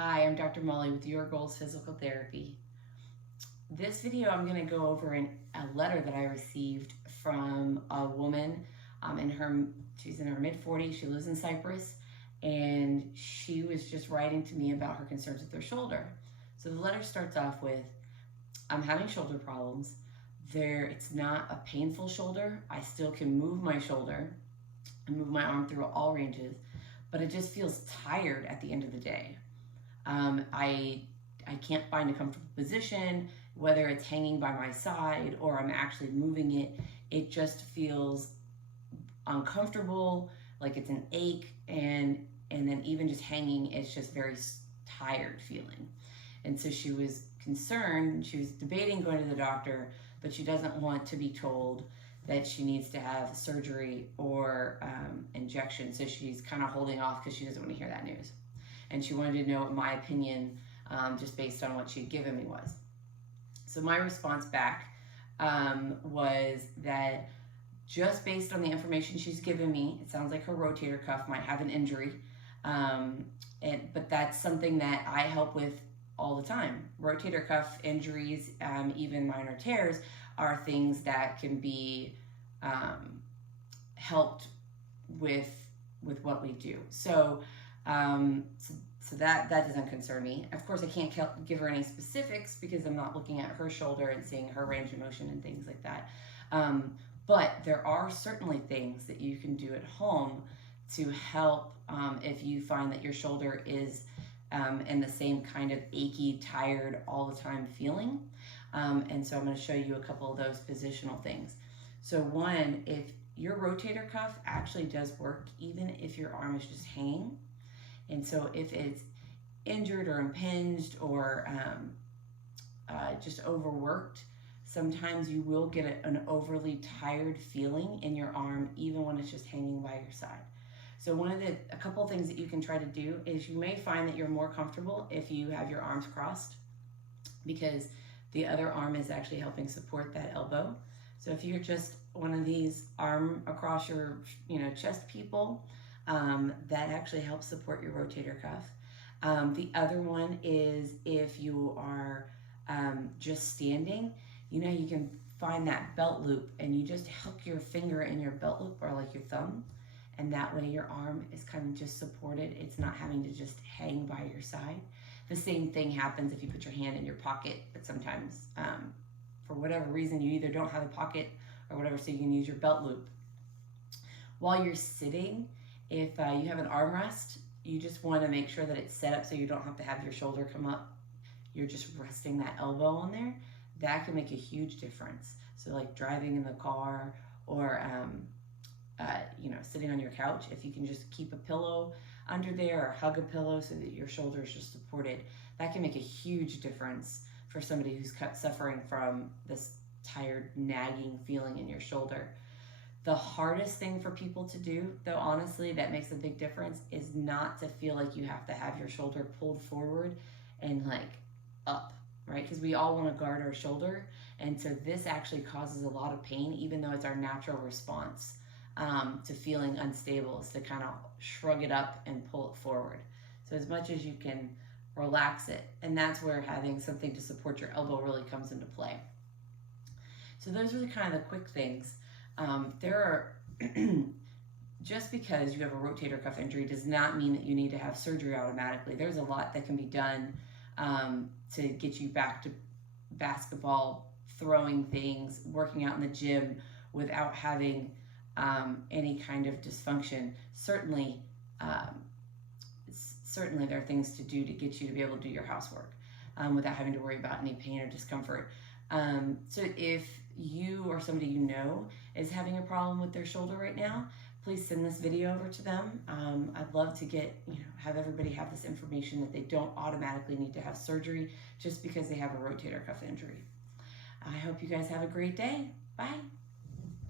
Hi, I'm Dr. Molly with Your Goals Physical Therapy. This video I'm going to go over a letter that I received from a woman she's in her mid-40s, she lives in Cyprus, and she was just writing to me about her concerns with her shoulder. So the letter starts off with, I'm having shoulder problems. It's not a painful shoulder. I still can move my shoulder and move my arm through all ranges, but it just feels tired at the end of the day. I can't find a comfortable position, whether it's hanging by my side or I'm actually moving it. It just feels uncomfortable, like it's an ache, and then even just hanging, it's just very tired feeling. And so she was concerned. She was debating going to the doctor, but she doesn't want to be told that she needs to have surgery or injection. So she's kind of holding off because she doesn't want to hear that news. And she wanted to know what my opinion, just based on what she'd given me, was. So my response back was that just based on the information she's given me, it sounds like her rotator cuff might have an injury, but that's something that I help with all the time. Rotator cuff injuries, even minor tears, are things that can be helped with what we do. So that doesn't concern me. Of course, I can't give her any specifics because I'm not looking at her shoulder and seeing her range of motion and things like that. But there are certainly things that you can do at home to help if you find that your shoulder is in the same kind of achy, tired, all the time feeling. And so I'm going to show you a couple of those positional things. So one, if your rotator cuff actually does work even if your arm is just hanging. And so if it's injured or impinged or just overworked, sometimes you will get an overly tired feeling in your arm even when it's just hanging by your side. So a couple of things that you can try to do is you may find that you're more comfortable if you have your arms crossed, because the other arm is actually helping support that elbow. So if you're just one of these arm across your chest people, that actually helps support your rotator cuff. The other one is if you are just standing, you can find that belt loop and you just hook your finger in your belt loop or like your thumb, and that way your arm is kind of just supported. It's not having to just hang by your side. The same thing happens if you put your hand in your pocket, but sometimes for whatever reason you either don't have a pocket or whatever, so you can use your belt loop. While you're sitting, if you have an armrest, you just want to make sure that it's set up so you don't have to have your shoulder come up. You're just resting that elbow on there. That can make a huge difference. So like driving in the car or sitting on your couch, if you can just keep a pillow under there or hug a pillow so that your shoulder is just supported, that can make a huge difference for somebody who's suffering from this tired, nagging feeling in your shoulder. The hardest thing for people to do, though, honestly, that makes a big difference, is not to feel like you have to have your shoulder pulled forward and like up, right? Because we all want to guard our shoulder. And so this actually causes a lot of pain, even though it's our natural response to feeling unstable, is to kind of shrug it up and pull it forward. So as much as you can relax it. And that's where having something to support your elbow really comes into play. So those are the kind of the quick things. Just because you have a rotator cuff injury does not mean that you need to have surgery automatically. There's a lot that can be done to get you back to basketball, throwing things, working out in the gym without having any kind of dysfunction. Certainly there are things to do to get you to be able to do your housework without having to worry about any pain or discomfort. So if you or somebody you know is having a problem with their shoulder right now, please send this video over to them. I'd love to have everybody have this information that they don't automatically need to have surgery just because they have a rotator cuff injury. I hope you guys have a great day. Bye.